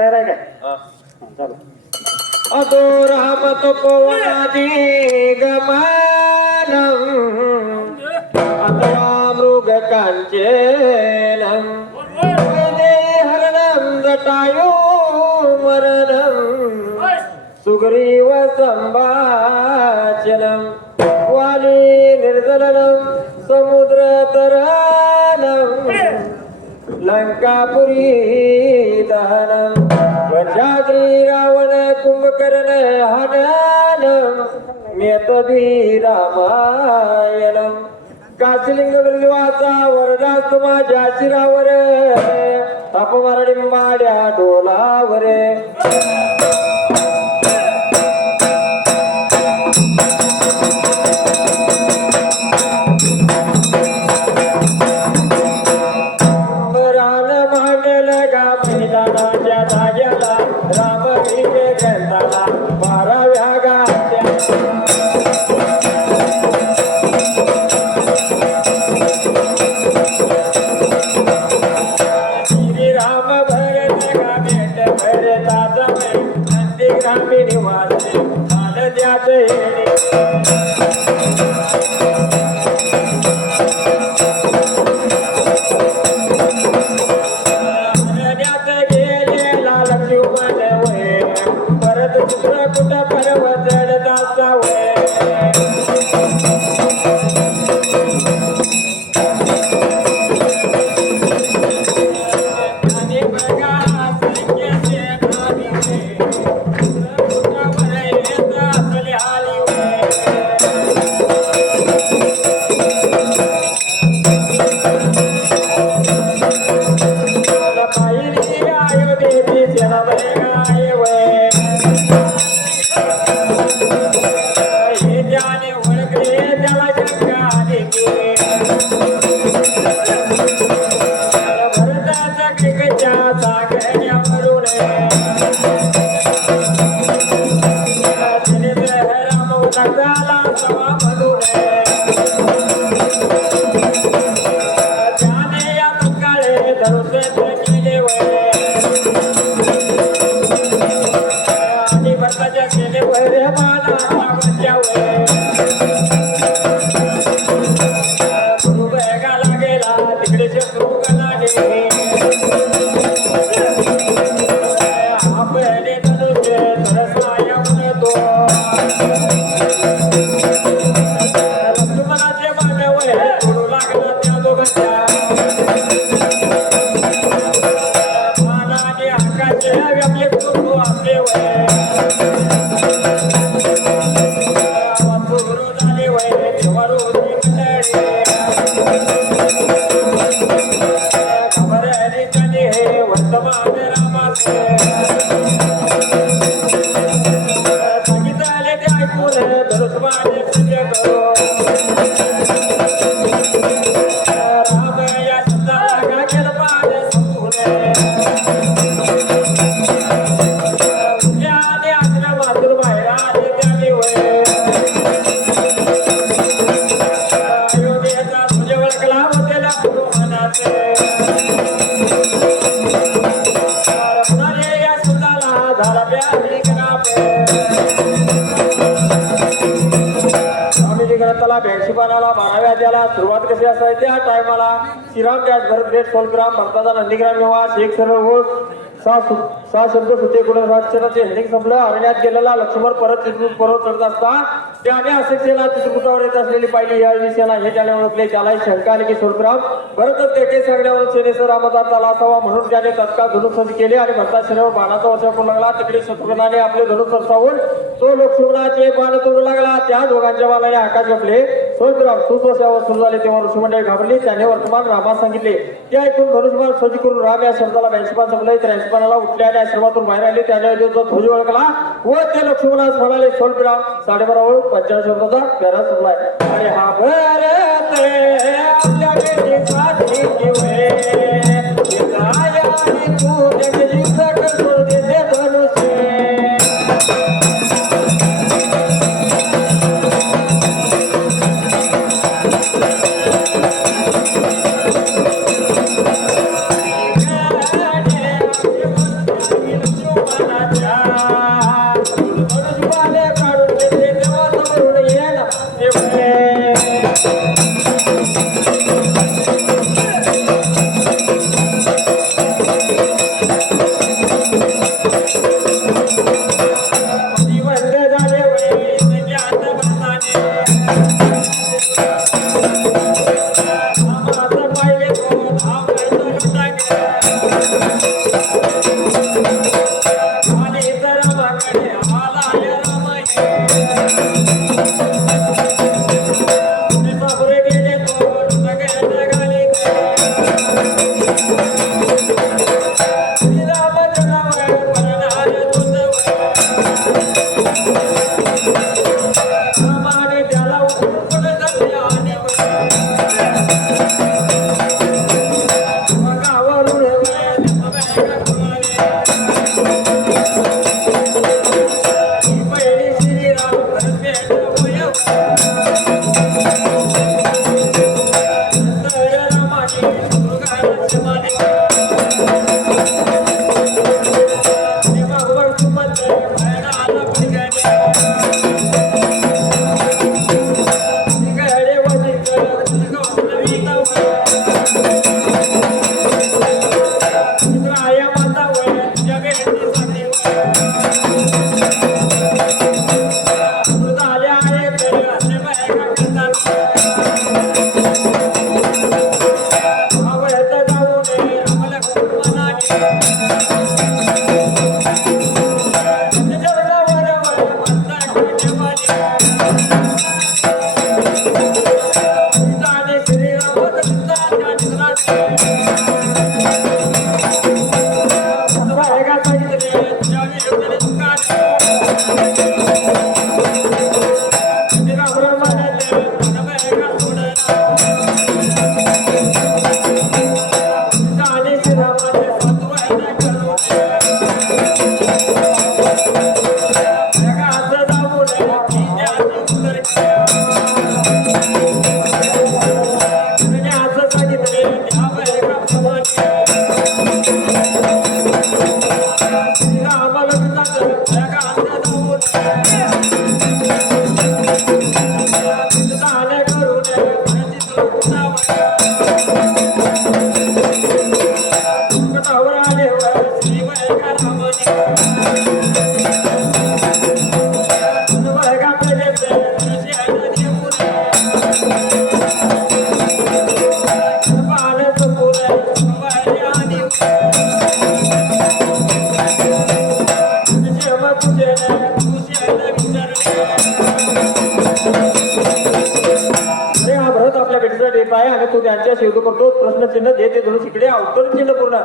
तयार आहे काय? चालू. अदो रामत पवनादी गमनम अथवा मृग कांचनम हरणम जटायु मरणम सुग्रीव संभाषणम वाली निर्जलनम समुद्र तरणम लंकापुरी दहनम वज्राद्री रावण कुंभकर्ण हननम मेतदी रामायणम काशीलिंग विवाचा वरदास माझ्या शिरावर अपमरणिंबाड्या डोलावर सुरुवात कशी असायची त्या टायमाला श्रीराम गॅस भरत गेट 16 ग्राम भरताचा नंदीग्राम निवास एक सर्व सहा शब्द सुटे गुणराक्षराचे हेडिंग संपलं. अरण्यात गेलेला लक्ष्मण परत तिथून परत चढत असता त्याने असे सेना चित्रकूटावर येत असलेली पाहिली यावेळी सेना हे त्याने ओळखले. त्यालाही शंका आली की 16 ग्राम भरतच तेथे सांगण्यावरून सेनेचा रामदास झाला असावा म्हणून त्याने तत्काळ धनुष्य केले आणि भरता सेनेवर बाणाचा वर्षा करू लागला. तिकडे शत्रुघ्नाने आपले धनुष्य सरसावून तो लक्ष्मणाचे बाण तोडू लागला. त्या दोघांच्या बाणाने आकाश गपले. 16 ग्राम सुस्वस्यावर सुरू झाले तेव्हा ऋषीमंडळी घाबरली. त्याने वर्तमान रामास सांगितले. ते ऐकून धनुष्यबाण सज्ज करून राम या शब्दाला 82 बाण संपले. 83 बाणाला उठल्या आश्रमातून बाहेर आले. त्याने जो ध्वज ओळखला व ते लक्ष्मणास म्हणाले 16 ग्राम 12.5 55 शब्दाचा पॅरा संपलाय. आणि हा भरत आपल्या बेटीसाठी किवे आणि तू त्याचे करतो देते धनुष्य. शेवटी करतो प्रश्नचिन्ह देते धरून इकडे अवतरण चिन्ह पूर्ण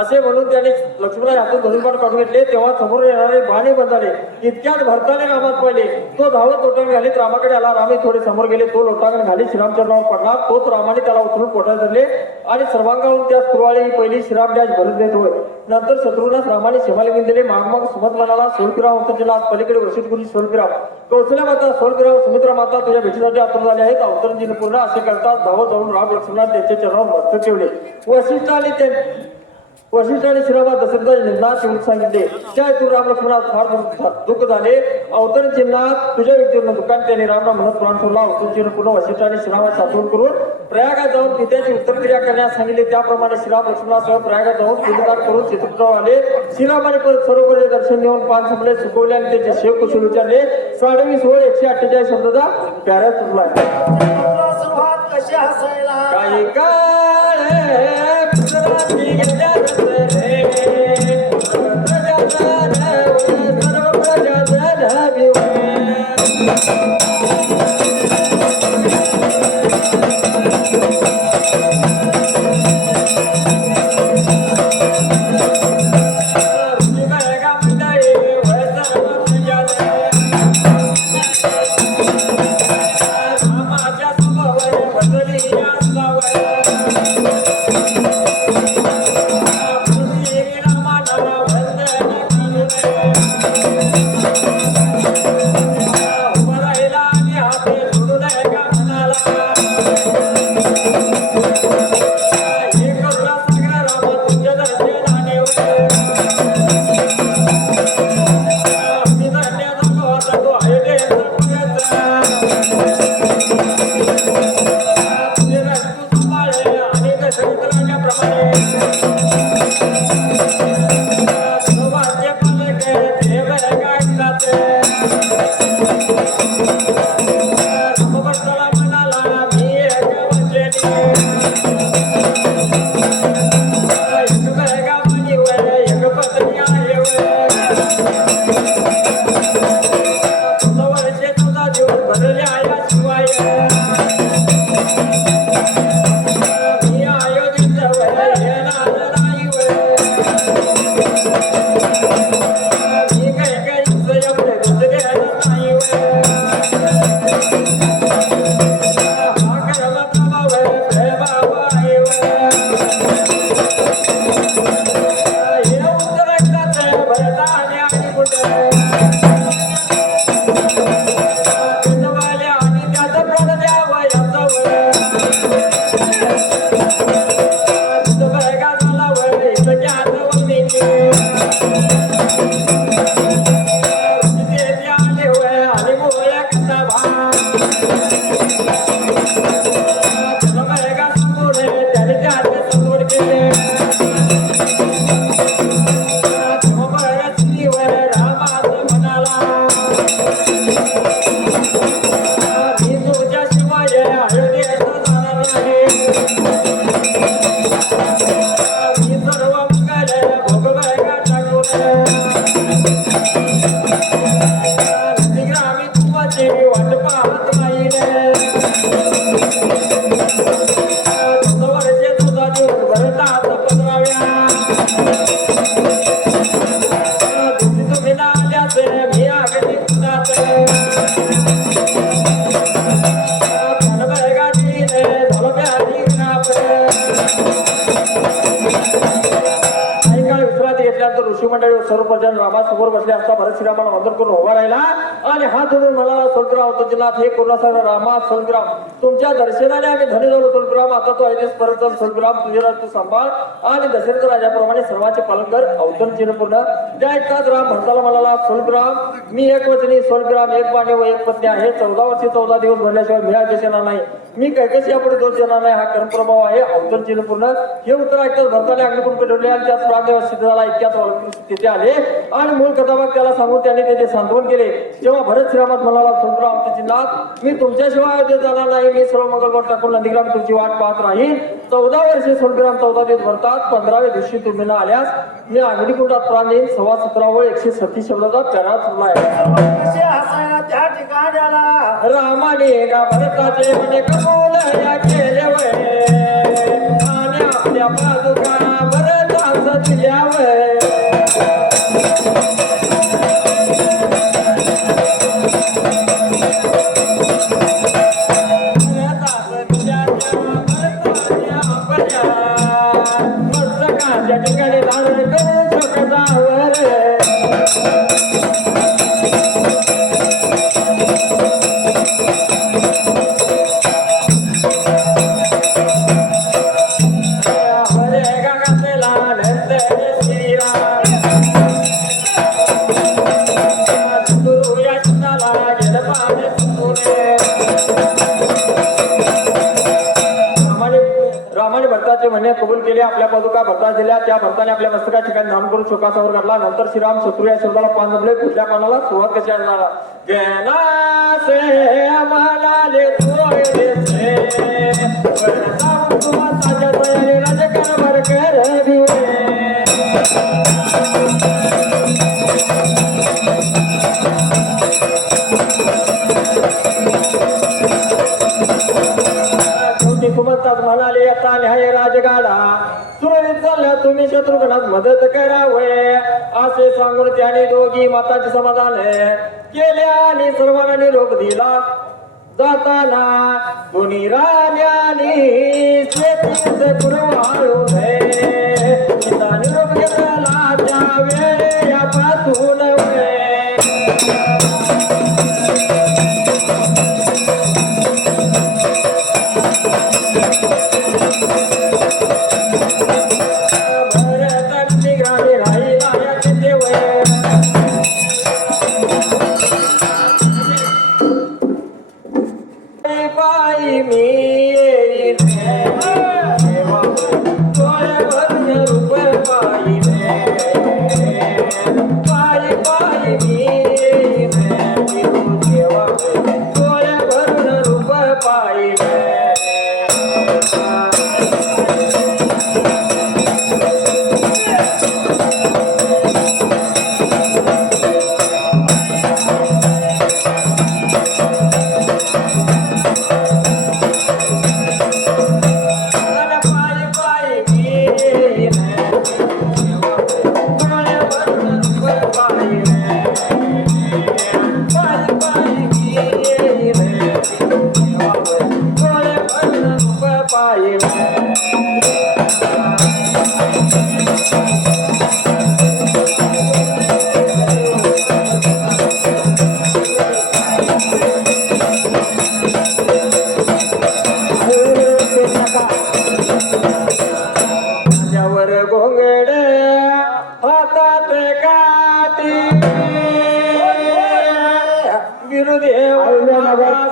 असे म्हणून त्याने लक्ष्मणाच्या हातून धनुष्यबाण काढून घेतले. तेव्हा समोर येणारे बाणे बंद झाले. इतक्यात भरताने रामात पडले. तो धावत लोटांगण घालीत रामाकडे आला. रामे थोडे समोर गेले. तो लोटांगण घालीत श्रीरामचंद्रावर पडला. तोच रामाने त्याला उचलून पोटात धरले आणि सर्वांगाहून त्या कुरवाळी ही पहिली श्रीराम डॅश भरत देत होय. नंतर शत्रूंनाच रामाने शेमाले घेऊन दिले. मागमाग सुमत म्हणाला सोलकिराव अवतरला पलीकडे वशिष्ठ गुरुजी सोलकिराव कौशल्या माता सोलकिराव सुमित्रा माता तुझ्या भेटीसाठी आतुर झाले आहेत. अवतरण चिन्ह पूर्ण असे करतात धावत जाऊन राम लक्ष्मणाने त्यांच्या चरणावर मस्तक ठेवले. वशिष्ठाने श्रीरामा दशरथाचे निंदात येऊन सांगितले. त्या हेतून राम लक्ष्मणात फार दुःख झाले. अवतरण चिन्हात तुझ्या व्यक्तीवरून दुकान त्याने रामराम म्हणत प्राण सोडला. अवतरण चिन्ह पूर्ण वशिष्ठाने श्रीरामात साठवून करून प्रयागात जाऊन पित्याची उत्तर क्रिया करण्यास सांगितले. त्याप्रमाणे श्रीराम लक्ष्मणासह प्रयागात जाऊन पिंडदान करून चित्रपटावर आले. श्रीरामाने परत सरोवरचे दर्शन घेऊन पान संपले सुकवले आणि त्याचे शेव कुशल विचारले. 20 ओळ 148 शब्दाचा प्यारा सुटला. कशी हसायला काही काळ नंदीग्रामी तुपाची वाट पाहत राहिले वर्षे तुझा जीव भरतात पत्राव्या तुम्ही ना आल्यास मी आगदी तुझात घेतल्यानंतर ऋषी मंडळी सर्वप्रजन रामासमोर बसले असता भरत श्रीरामाला वंदन करून उभा राहिला आणि हात जोडून म्हणाला सोलग्राम तुझनाथ हे करुणासागर रामा सोलग्राम तुमच्या दर्शनाने आम्ही धनी झालो सोलग्राम आता तो ऐदेस परत सोलग्राम तुझे राज तू सांभाळ आणि दशरथ राजाप्रमाणे सर्वांचे पालन कर अवतरण चिन्हपूर्ण त्या ऐकताच राम भरताला म्हणाला सोलग्राम मी एक वचनी सोलग्राम एक बाणे व एक पत्नी आहे 14 वर्षे 14 दिवस भरल्याशिवाय मिळा देणार नाही मी कैकस यापुढे दोष देणार नाही हा कर्मप्रभाव आहे अवतरण चिन्हपूर्ण हे उत्तर ऐकताच भरताने अग्निकुंड पेटवले आणि त्याच प्राग्ञ सिद्ध झाला इतक्यात तिथे आले आणि मूळ कथाभाग त्याला सांगून त्यांनी त्याचे सांत्वन केले जेव्हा भरत श्रीरामात म्हणाला सोलग्राम तुझनाथ मी तुमच्याशिवाय अयोध्येत जाणार नाही मी सर्व मंगलवर टाकून नंदीग्राम तुमची वाट पाहत राहील 14 वर्षे सोलग्राम 14 दिवस भरतात 15व्या दिवशी तुम्ही न आल्यास मी अग्निकुंडात प्राण देईन 17 136 शब्दाचा प्यारा सुरला कसे हसायला त्या ठिकाणी आला रामाने एका भरताचे म्हणे कबूल या केले वय आणि आपल्या पादुका भरताच दिल्या वय मस्तकाच्या ठिकाणी धारण करू शकतावर भरताचे म्हणणे कबूल केले आपल्या पादुका भरता दिल्या त्या भरताने आपल्या मस्तका ठिकाणी धारण करून शोकासावर घातला नंतर श्रीराम शत्रू या शब्दाला पान जमले कुठल्या पानाला सुरुवात कशी असणार म्हणाले आता न्याय राजगाडा सुरळीत चालल्या तुम्ही शत्रुघ्नात मदत करावे असे सांगून त्याने दोघी माताचे समाधान केले आणि सर्वांना निरोप दिला जाताना दोन्ही राण्यानी शेतीचे पुरवाळू निरोप घेतला त्या वेळेपासून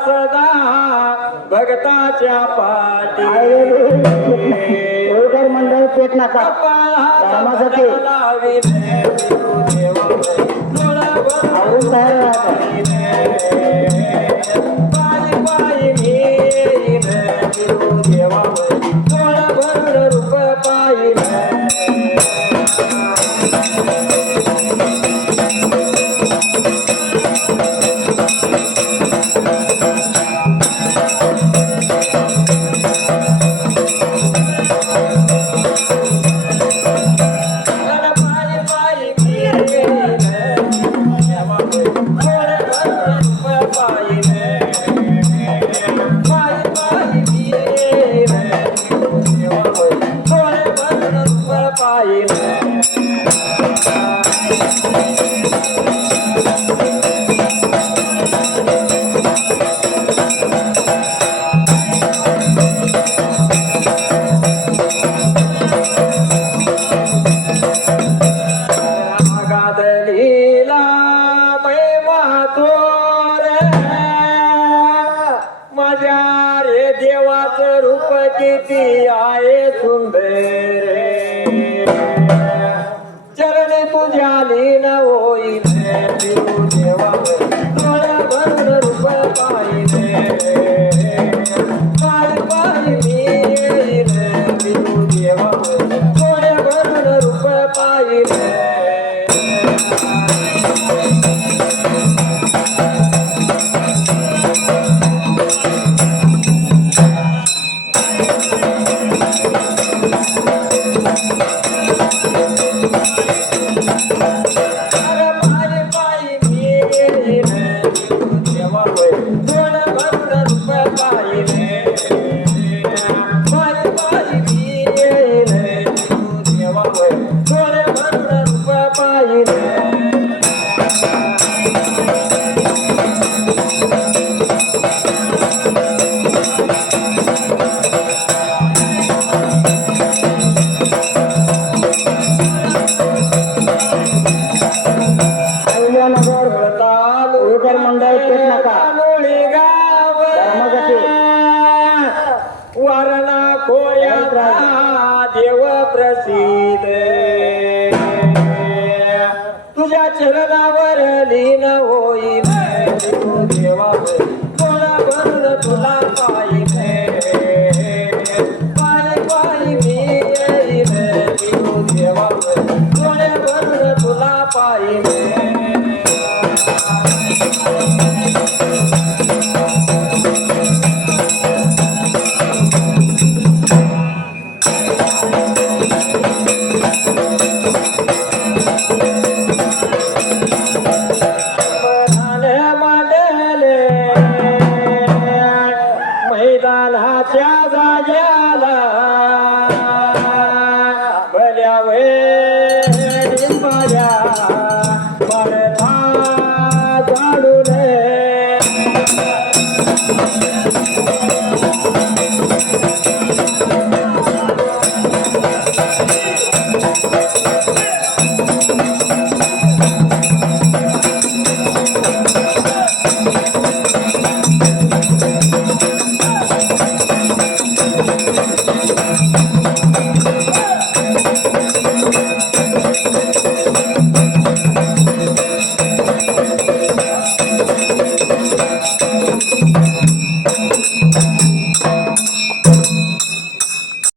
सदा भगताच्या पाठी मंडळ पेट नका कामासाठी पायी गादलीला महिमा थोर माझ्या रे देवाचं रूप किती आहे सुंदर चरणी तुझ्या लीन होईल देऊ देवा डोळ्या भरून रूप पाहिले पाय पाय मी येईल देऊ देवा डोळ्या भरून रूप पाहिले विठ्ठल मंडळ पेट नका धर्मासाठी वरणा खोऱ्याचा देव प्रसिद्ध तुझ्या चरणावर लीन होईल देवा डोळा भरून तुला पाहिजे पाय पाय मी येईल देवा डोळे भरून तुला पाहिजे